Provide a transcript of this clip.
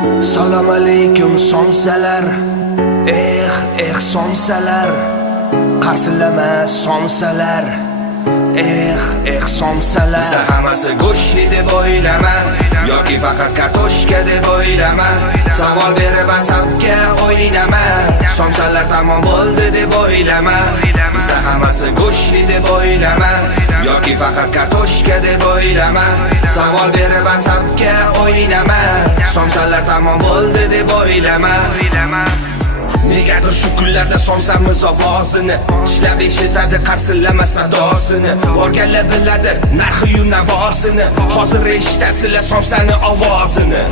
Salom alaykum somsalar. Somsalar. Qarsilama somsalar. Somsalar. Siz hammasi go'shtli deb o'ylama yoki faqat kartoshka deb o'ylama. Savol berib asabga o'ynama. Somsalar tamom bo'ldi deb o'ylama. Siz hammasi go'shtli deb o'ylama yoki faqat kartoshka deb o'ylama. Savol berib asabga o'ynama. Somsalar tamom bo'ldi deb o'ylama. Negadir shu kunlarda somsamiz ovozini tishlab eshitadi qarsillama sadosini. Borganlar biladi narxi-yu navosini. Hozir eshitasizlar somsani ovozini.